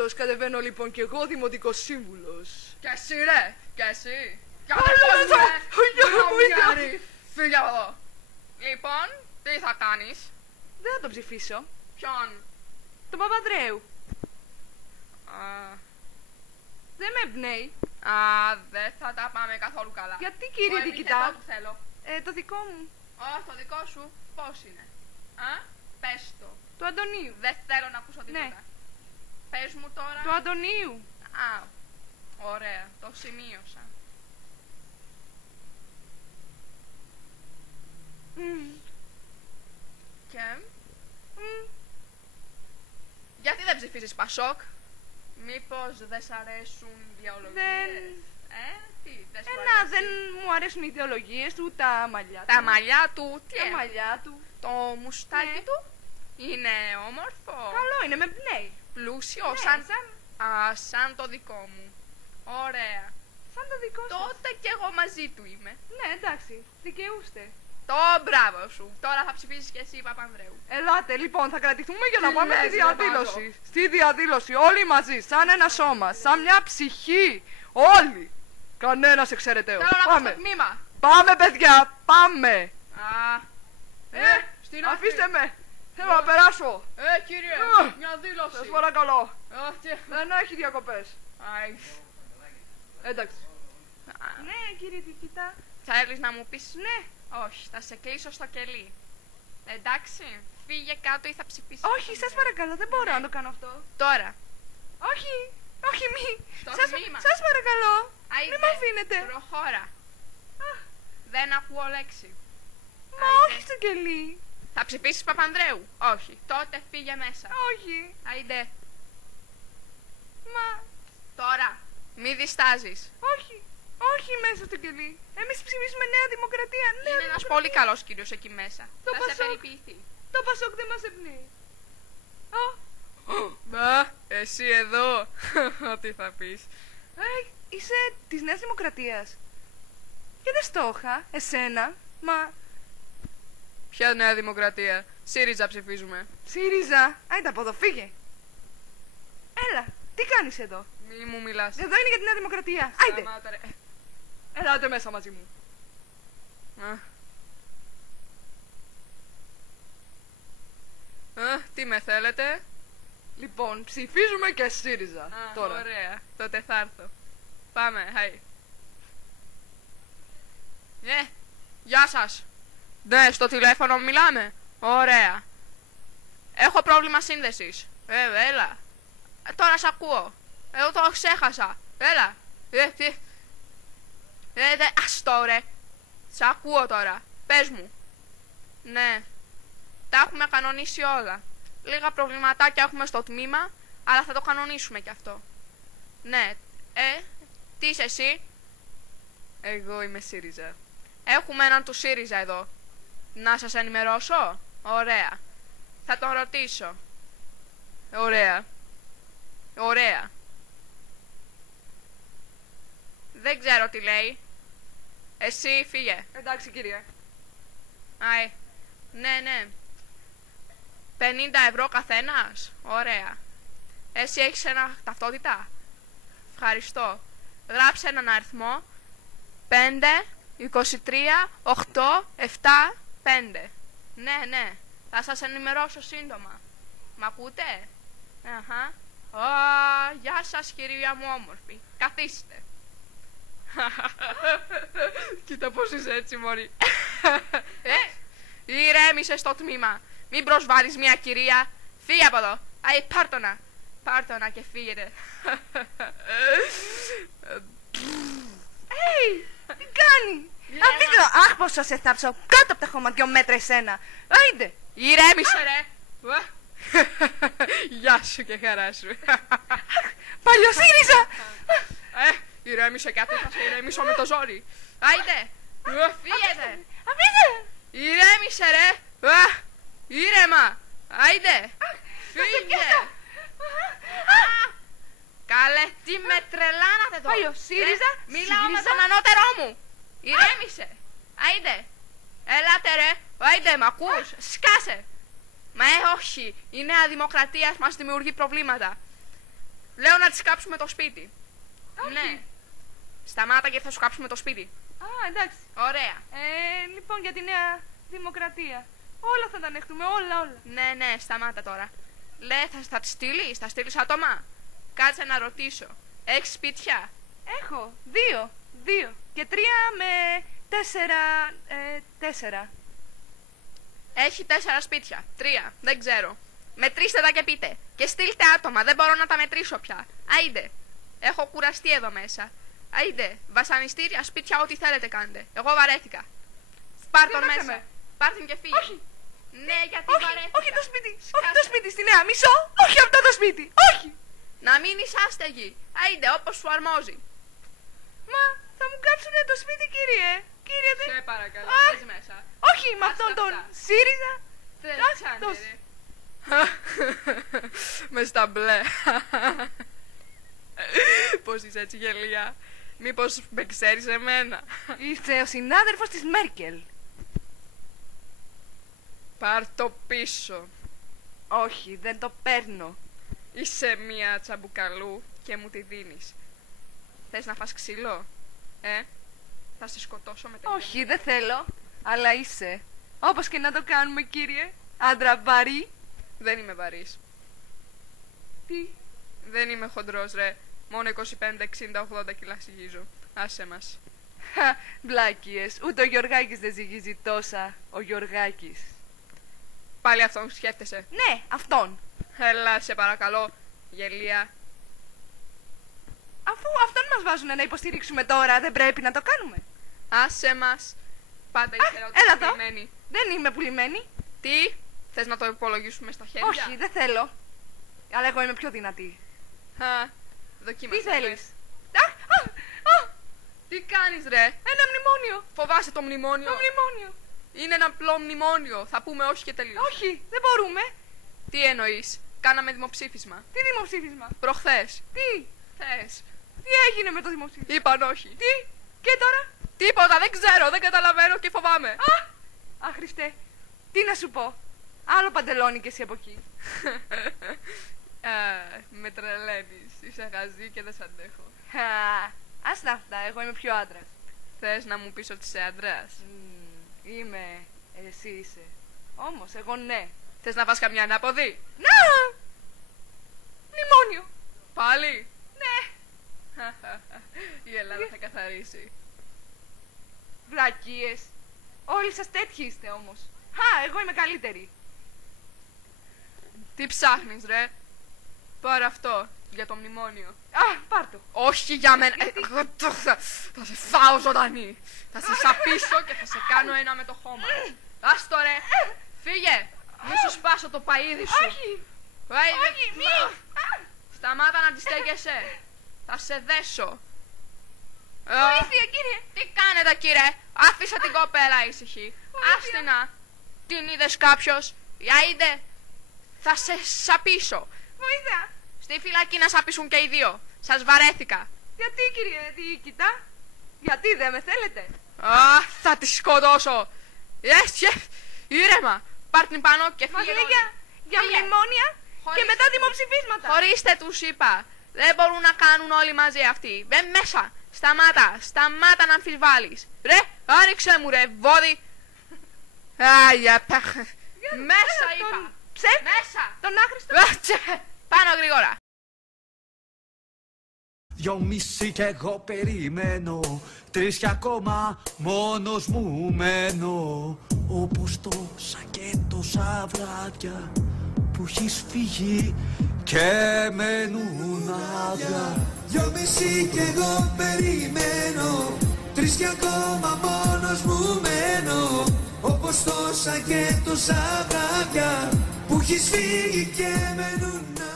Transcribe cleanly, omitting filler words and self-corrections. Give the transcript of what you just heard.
αυτός. Κατεβαίνω λοιπόν κι εγώ δημοτικός σύμβουλος. Κι εσύ ρε, κι εσύ. Φύγε από εδώ. Λοιπόν, τι θα κάνεις? Δεν θα τον ψηφίσω. Ποιον? Τον Παπανδρέου. Α, Δεν με εμπνέει. δεν θα τα πάμε καθόλου καλά. Γιατί κύριε Το Νικητά? επιθετό του θέλω. Το δικό μου. Όχι, το δικό σου πώς είναι? Πες το. Του Αντωνίου. Δεν θέλω να ακούσω τίποτα. Πες μου τώρα. Του Αντωνίου. Ωραία, το σημείωσα. Και... Γιατί δεν ψηφίζεις Πασόκ? Μήπως δεν σ' αρέσουν ιδεολογίες? Τι, δεν σου αρέσει? Δεν μου αρέσουν οι ιδεολογίες του, τα μαλλιά του. Τα μαλλιά του, τι Τα μαλλιά του. Το μουστάκι του είναι όμορφο. Καλό είναι, με εμπνέει. Πλούσιο, Ναι, σαν το δικό μου. Ωραία. Σαν το δικό σας. Τότε κι εγώ μαζί του είμαι. Ναι, εντάξει, δικαιούστε. Το μπράβο σου. Τώρα θα ψηφίσεις κι εσύ Παπανδρέου. Ελάτε, λοιπόν, θα κρατηθούμε για να Τι πάμε στη λες, ρε, διαδήλωση. Παύλο? Στη διαδήλωση, όλοι μαζί, σαν ένα σώμα, σαν μια ψυχή. Όλοι. Κανένας εξαιρεταίος. Θέλω να πάω στο Πάμε. τμήμα. Πάμε, παιδιά, πάμε. Στην Αφήστε άκρη. με. Θέλω να περάσω. Κύριε, μια δήλωση. Σας παρακαλώ. Τι- Δεν έχει διακοπές. Άι. Εντάξει. Ναι, κύριε Τικητά. Θέλεις να μου πεις ναι? Όχι, θα σε κλείσω στο κελί. Εντάξει, φύγε κάτω ή θα ψηφίσεις. Όχι, σας παρακαλώ, δεν μπορώ να το κάνω αυτό. Τώρα. Όχι, όχι, μη. Στο τμήμα. Σας παρακαλώ. Άιντε, Μη με αφήνετε. προχώρα. Δεν ακούω λέξη. Μα Άιντε. όχι στο κελί. Θα ψηφίσεις Παπανδρέου? Όχι. Τότε φύγε μέσα. Όχι. Άιντε. Μα Τώρα. Μη διστάζεις. όχι. Όχι μέσα στο κελί. Εμείς ψηφίσουμε Νέα Δημοκρατία. Νέα Είναι ένας Δημοκρατία. πολύ καλός κύριος εκεί μέσα. Το Θα σε Πασόκ. περιποιηθεί. Το Πασόκ δεν μας εμπνέει. Μπα, εσύ εδώ. Τι θα πεις? Είσαι της Νέας Δημοκρατίας. Και δεν στο είχα. Εσένα. Μα Ποια Νέα Δημοκρατία? ΣΥΡΙΖΑ ψηφίζουμε. ΣΥΡΙΖΑ. Άιντε από εδώ, φύγε. Έλα, τι κάνεις εδώ? Μη μου μιλάς. Εδώ είναι για τη Νέα Δημοκρατία. Άιντε. Σταμάτα, ρε. Ελάτε μέσα μαζί μου. Τι με θέλετε? Λοιπόν, ψηφίζουμε και ΣΥΡΙΖΑ. Τώρα. Ωραία. Τότε θα έρθω. Πάμε, χάι. Γεια σας. Ναι, στο τηλέφωνο μιλάμε. Ωραία. Έχω πρόβλημα σύνδεσης. Έλα. Τώρα σ' ακούω. Εγώ το ξέχασα. Έλα. Τι. Ας το ρε. Σ' ακούω τώρα. Πες μου. Ναι. Τα έχουμε κανονίσει όλα. Λίγα προβληματάκια έχουμε στο τμήμα, αλλά θα το κανονίσουμε κι αυτό. Ναι. Τι είσαι εσύ? Εγώ είμαι ΣΥΡΙΖΑ. Έχουμε έναν του ΣΥΡΙΖΑ εδώ. Να σας ενημερώσω? Ωραία. Θα τον ρωτήσω. Ωραία. Ωραία. Δεν ξέρω τι λέει. Εσύ φύγε. Εντάξει, κύριε. Άι. Ναι. 50 ευρώ καθένας. Ωραία. Εσύ έχεις ένα ταυτότητα? Ευχαριστώ. Γράψε έναν αριθμό. 5, 23, 8, 7, 5. Ναι. Θα σας ενημερώσω σύντομα. Μ' ακούτε? Αχα. Γεια σας κυρία μου όμορφη. Καθίστε. Κοίτα πως είσαι έτσι μωρή. Ηρέμησε στο τμήμα. Μην προσβάλλεις μια κυρία. Φύγε από εδώ. Πάρτονα και φύγετε. Τι κάνει? Αφήστε το. Αχ, πως σε θάψω. Κάτω από τα χώμα 2 μέτρα εσένα. Άιντε. Ηρέμησε ρε. Γεια σου και χαρά σου. Παλιό ΣΥΡΙΖΑ. Ηρέμησε και αυτή θα σε ηρεμήσω με το ζόρι. Άιντε. Φύγετε. Αφήστε. Ηρέμησε ρε. Ήρεμα. Άιντε. Φύγε. Καλέ, τι με τρελάνατε εδώ. Παλιό ΣΥΡΙΖΑ. Μιλάω με τον ανώτερό μου. Ηρέμησε. Άιντε. Ελάτε ρε. Άιντε, μ' ακούς? Σκάσε. Μα όχι. Η Νέα Δημοκρατία μας δημιουργεί προβλήματα. Λέω να της κάψουμε το σπίτι. Όχι. Ναι. Σταμάτα και θα σου κάψουμε το σπίτι. Α, εντάξει. Ωραία. Λοιπόν, για τη Νέα Δημοκρατία. Όλα θα τα ανεχτούμε, όλα. Ναι, ναι, σταμάτα τώρα. Λέει, θα τη στείλεις, θα στείλεις άτομα. Κάτσε να ρωτήσω. Έχεις σπίτια? Έχω 2 και 3 με 4. Έχει 4 σπίτια. 3, δεν ξέρω. Μετρήστε τα και πείτε. Και στείλτε άτομα, δεν μπορώ να τα μετρήσω πια. Άιντε. Έχω κουραστεί εδώ μέσα. Άιντε. Βασανιστήρια, σπίτια, ό,τι θέλετε κάντε. Εγώ βαρέθηκα. Πάρ' τον μέσα. Πάρ' την και φύγε. Όχι. Ναι, γιατί βαρέθηκα. Όχι το σπίτι. Όχι το σπίτι στη Νέα. Μισό. Όχι αυτό το σπίτι. Όχι. Να μείνεις άστεγη. Άιντε, όπως σου αρμόζει. Μα θα μου κάψουνε το σπίτι, κύριε. Κύριε, δεν... Σε παρακαλώ, μπες μέσα. Όχι, με αυτόν τον αυτά. ΣΥΡΙΖΑ. Τρέξανε, ρε. Μες στα μπλε. Πώς είσαι έτσι γελία? Μήπως με ξέρεις εμένα? Είσαι ο συνάδελφος της Μέρκελ. Πάρ' το πίσω. Όχι, δεν το παίρνω. Είσαι μία τσαμπουκαλού και μου τη δίνεις. Θες να φας ξύλο? Θα σε σκοτώσω με τέτοια. Όχι, δεν θέλω. Αλλά είσαι. Όπως και να το κάνουμε, κύριε. Άντρα βαρύ. Δεν είμαι βαρύς. Τι? Δεν είμαι χοντρός, ρε. Μόνο 25, 60, 80 κιλά ζυγίζω. Άσε μας. Βλάκιες. Ούτε ο Γιωργάκης δεν ζυγίζει τόσα. Ο Γιωργάκης. Πάλι αυτόν σκέφτεσαι? Ναι, αυτόν. Έλα, σε παρακαλώ, γελία. Αφού αυτόν μας βάζουν να υποστηρίξουμε τώρα, δεν πρέπει να το κάνουμε. Άσε μας. Πάντα ήθελα ότι έλα είσαι εδώ. πουλημένη. Δεν είμαι πουλημένη. Τι? Θες να το υπολογίσουμε στα χέρια? Όχι, δεν θέλω. Αλλά εγώ είμαι πιο δυνατή. Δοκίμασε. Τι θέλεις? Τι κάνεις, ρε? Ένα μνημόνιο. Φοβάσαι το μνημόνιο? Το μνημόνιο. Είναι ένα απλό μνημόνιο. Θα πούμε όχι και τελείως. Όχι, δεν μπορούμε. Τι εννοείς? Κάναμε δημοψήφισμα. Τι δημοψήφισμα? Προχθές. Τι? Θες? Τι έγινε με το δημοψήφισμα? Είπαν όχι. Τι? Και τώρα? Τίποτα, δεν ξέρω, δεν καταλαβαίνω και φοβάμαι. Αχ, Χριστέ. Τι να σου πω? Άλλο παντελόνι και εσύ από εκεί. Με τρελαίνεις. Είσαι γαζί και δεν σ' αντέχω. Ας τα αυτά, εγώ είμαι πιο άντρας. Θες να μου πεις ότι είσαι άντρας? Είμαι. Εσύ είσαι. Όμως, εγώ ναι. Θες να φας καμιά ανάποδη? Να! Μνημόνιο. Πάλι? Ναι. Η Ελλάδα θα καθαρίσει. Βλακίες. Όλοι σας τέτοιοι είστε όμως. Εγώ είμαι καλύτερη. Τι ψάχνεις, ρε? Πάρε αυτό, για το μνημόνιο. Πάρ' το. Όχι για μένα. Θα σε φάω ζωντανή. Θα σε σαπίσω και θα σε κάνω ένα με το χώμα. Άστο, ρε. Φύγε. Μη σου σπάσω το παΐδι σου. Όχι. Όχι, μη. Σταμάτα να τη στέκεσαι. Θα σε δέσω. Βοήθεια, κύριε. Τι κάνετε, κύριε? Άφησα την κοπέλα ήσυχη. Άστινα. Την είδες κάποιος? Άιντε. Θα σε σαπίσω. Βοήθεια. Στη φυλακή να σαπίσουν και οι δύο. Σας βαρέθηκα. Γιατί, κύριε Διοικητά? Γιατί δεν με θέλετε? Θα τη σκοτώσω. Ήρεμα. Πάρ' την πάνω και Μας φύγε. λέει για μνημόνια και μετά δημοψηφίσματα. Χωρίστε τους είπα. Δεν μπορούν να κάνουν όλοι μαζί αυτοί. Μπε μέσα. Σταμάτα να αμφισβάλλεις. Ρε, άνοιξε μου ρε, βόδι. Μέσα είπα. Μέσα. Τον άχρηστο. Πάνω γρήγορα. 2,5 κι εγώ περιμένω, 3 κι ακόμα μόνος μου μένω. Όπως τόσα και τόσα βράδια που έχεις φύγει και μένουν άδεια. 2,5 κι εγώ περιμένω, 3 κι ακόμα μόνος μου μένω. Όπως τόσα και τόσα βράδια που έχεις φύγει και μένουν άδεια.